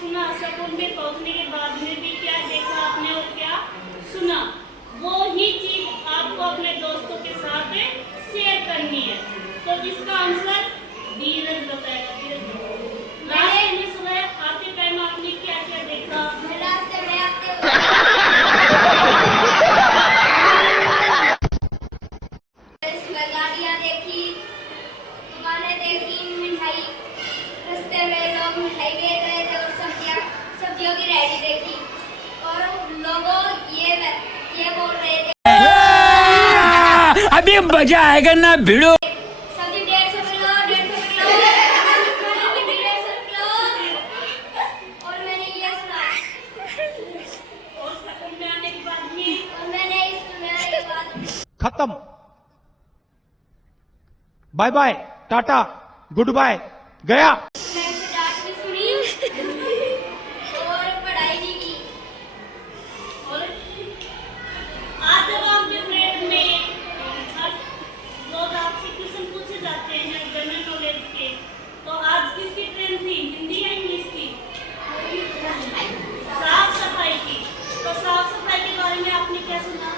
सुना, स्कूल में पहुंचने के बाद में भी क्या देखा आपने और क्या सुना, वो ही चीज आपको अपने दोस्तों के साथ शेयर करनी है। तो इसका आंसर धीरज बताएगा। रास्ते में सुबह आते टाइम आपने क्या क्या देखा? रास्ते में आते गाड़ियाँ देखी, दुकानें देखी, मिठाई, रास्ते में लोग मिठाई बेच रहे थे और सब्जियों की रेहड़ी देखी और लोगों ये बोल रहे थे अभी मजा आएगा ना भिड़ो। सब्जी 150 किलो, 150 किलो, 150 किलो। और मैंने ये सुना और स्कूल में आने के बाद में और मैंने इस सुनाने के बाद खत्म, bye bye, tata, good bye, गया। मैम से डांट भी सुनी और पढ़ाई भी की। और आज जब आपके ग्रेड में रोज आपसे क्वेश्चन पूछे जाते हैं जनरल नॉलेज के, तो आज किसकी ट्रेन थी, हिंदी या इंग्लिश की? साफ सफाई की। तो साफ सफाई के बारे में आपने क्या सुना,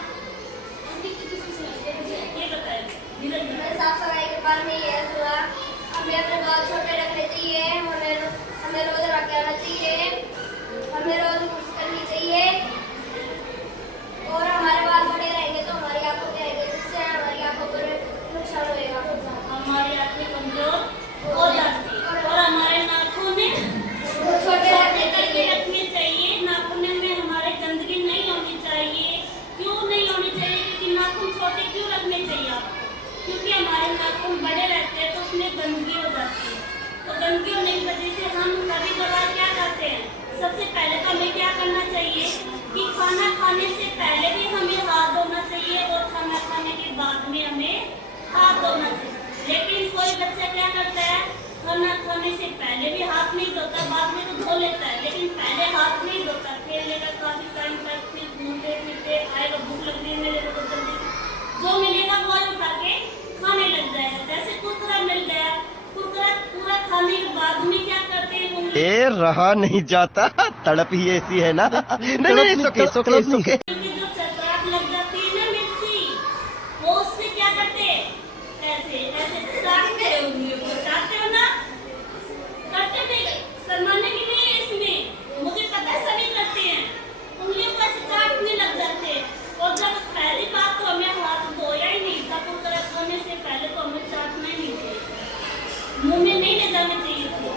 ये बताएं धीरज जी। मैं साफ सफाई के बारे में ये सुना, हमें अपने बाल छोटे रखने चाहिए, हमें रोज रख के आना चाहिए, हमें रोज कुछ करनी चाहिए और हमारे बाल बड़े रहेंगे तो हमारी आंखों के रहेंगे, जिससे हमारी आंखों पर नुकसान होगा। हमारी आंखें कमजोर हो जाती है और हमारे नाखून छोटे रखने करके चाहिए। रखने चाहिए। नाखून में हमारे गंदगी नहीं होनी चाहिए। क्यों नहीं होनी चाहिए? क्योंकि नाखून छोटे क्यों रखने चाहिए आपको? क्योंकि हमारे नाखून बड़े रहते हैं तो उसमें गंदगी हो जाती है। तो गंदगी होने की वजह से हम कभी कभार क्या करते हैं, सबसे पहले तो हमें क्या करना चाहिए कि खाना खाने से पहले भी हमें हाथ धोना चाहिए और खाना खाने के बाद में हमें हाथ धोना चाहिए। लेकिन कोई बच्चा क्या करता है, खाना खाने से पहले भी हाथ नहीं धोता, बाद में तो धो लेता है, लेकिन पहले हाथ नहीं धोता। खेलेगा काफी टाइम तक, फिर घूमते फिरते आएगा, भूख लग रही है मेरे को, जल्दी जो मिलेगा वो उठा के खाने लग जाएगा। जैसे कुरकुरा मिल गया, कुरकुरा पूरा खाने के बाद में क्या करते हैं, ए रहा नहीं जाता, तड़प ही ऐसी है ना। नहीं सुके जो चटपट लग जाती है ना मिर्ची, वो उससे क्या करते हैं, ऐसे ऐसे चाटते हैं उंगलियों को, चाटते हो ना, करते थे, शर्माने की नहीं है इसमें, मुझे पता है सभी करते हैं, उंगलियों को ऐसे चाटने लग जाते हैं। और जब पहली बात तो हमें हाथ धोया ही नहीं था, कुरकुरा खाने से पहले तो हमें चाटना ही नहीं चाहिए, मुंह में नहीं ले जाना चाहिए इसको।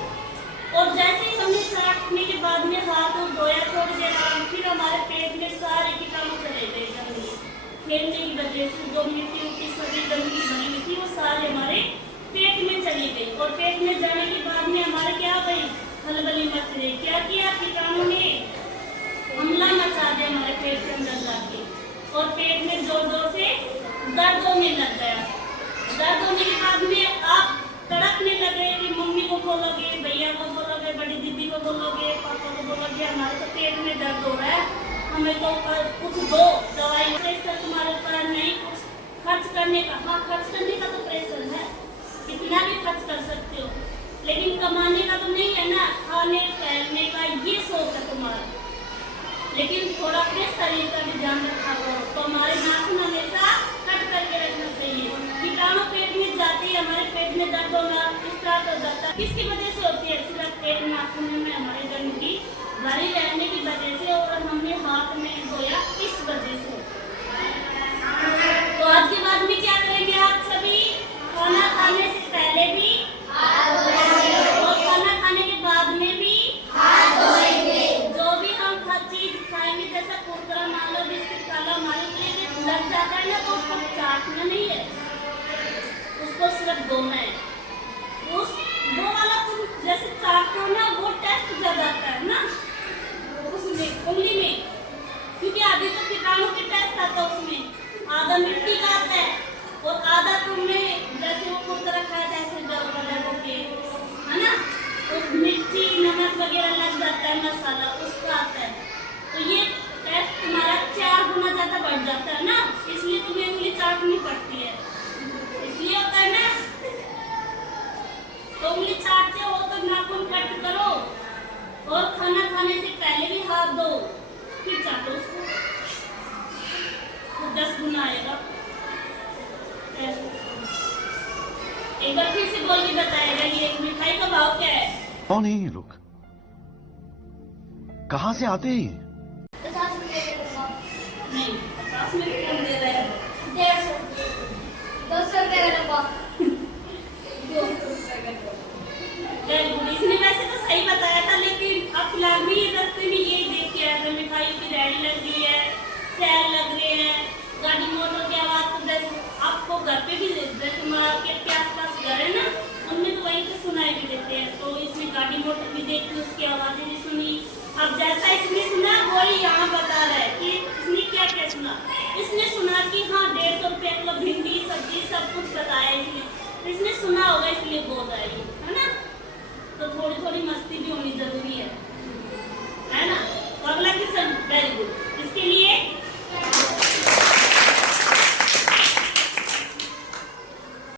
और जैसे ही हमने चाटने के बाद में हाथ धोया, थोड़ी देर बाद फिर हमारे पेट में सारे कीटाणु चले गए गंदगी, खेलने की वजह से जो मिट्टी उट्टी सभी गंदगी बनी हुई थी वो सारे हमारे पेट में चली गई। और पेट में जाने के बाद में हमारे क्या गई, खलबली मच गई। क्या किया, कीटाणु ने हमला मचा दिया हमारे पेट के अंदर जाके, और पेट में जोर जोर से दर्द होने लग गया। दर्द होने के बाद में आप तड़पने लगे कि मम्मी को बोलोगे, भैया को बोलोगे, बड़ी दीदी को बोलोगे, पापा को बोलोगे, हमारे तो पेट में दर्द हो रहा है, हमें तो कुछ दो दवाई। प्रेशर तुम्हारे ऊपर नहीं कुछ खर्च करने का, हाँ खर्च करने का तो प्रेशर है, कितना भी खर्च कर सकते हो, लेकिन कमाने का तो नहीं है ना, खाने पहनने का ये शौक है तुम्हारा। लेकिन थोड़ा अपने शरीर का भी ध्यान रखा करो। तो हमारे नाखून हमेशा कट करके रखना चाहिए। कीटाणु पेट में जाती है, हमारे पेट में दर्द होना स्टार्ट हो जाता है। किसकी वजह से होती है? सिर्फ पेट नाखून में हमारी गंदगी भरी रहने की वजह से, और हमने हाथ में धोया इस वजह से। तो आज के बाद में क्या करेंगे आप सभी, खाना खाने से पहले भी और खाना खाने के बाद में भी जो भी हम हर चीज खाएंगे, जैसा कुरकुरा मान लो, बिस्किट खा लो, हमारे पेट लग जाता है ना, तो उसको चाटना नहीं है, उसको सिर्फ धोना है। वो वाला तुम जैसे चाटते हो ना, वो टेस्ट ज्यादा आता है ना उसमें, उंगली में, क्योंकि आधे तो कीटाणु के टेस्ट आता है उसमें, आधा मिट्टी का आता है और आधा तुमने जैसे वो कुरकुरा खाया था ऐसे डबो के, है ना, उस मिर्ची नमक वगैरह लग जाता है, मसाला उसका आता है। तो ये टेस्ट तुम्हारा 4 गुना ज्यादा बढ़ जाता है ना, इसलिए तुम्हें उंगली चाटनी पड़ती है, इसलिए होता है ना। तो उंगली चाटते हो तो नाखून कट करो और खाना कौन है ये लोग? कहां से आते हैं ये? 50 रुपए का डब्बा। नहीं 50 में कौन दे रहा है? 150 200 रुपए का डब्बा। 200 रुपए का डब्बा। वेरी गुड, इसने वैसे तो सही बताया था, लेकिन अब फिलहाल भी ये रास्ते में ये देख के आया था, मिठाई की रेडी लग रही है, सेल लग रहे हैं, गाड़ी मोटर की आवाज तो जैसे आपको घर पे भी जैसे मार्केट के आसपास घर है ना, उनमें तो वहीं पे सुनाई भी देते हैं। तो इसमें गाड़ी मोटर भी देखी, उसकी आवाजें भी सुनी। अब जैसा इसने सुना वही यहाँ बता रहा है कि इसने क्या क्या सुना। इसने सुना कि हाँ 150 रुपये किलो भिंडी सब्जी सब कुछ बताया इसने सुना होगा, इसलिए बोल रहा है ना। तो थोड़ी थोड़ी मस्ती भी होनी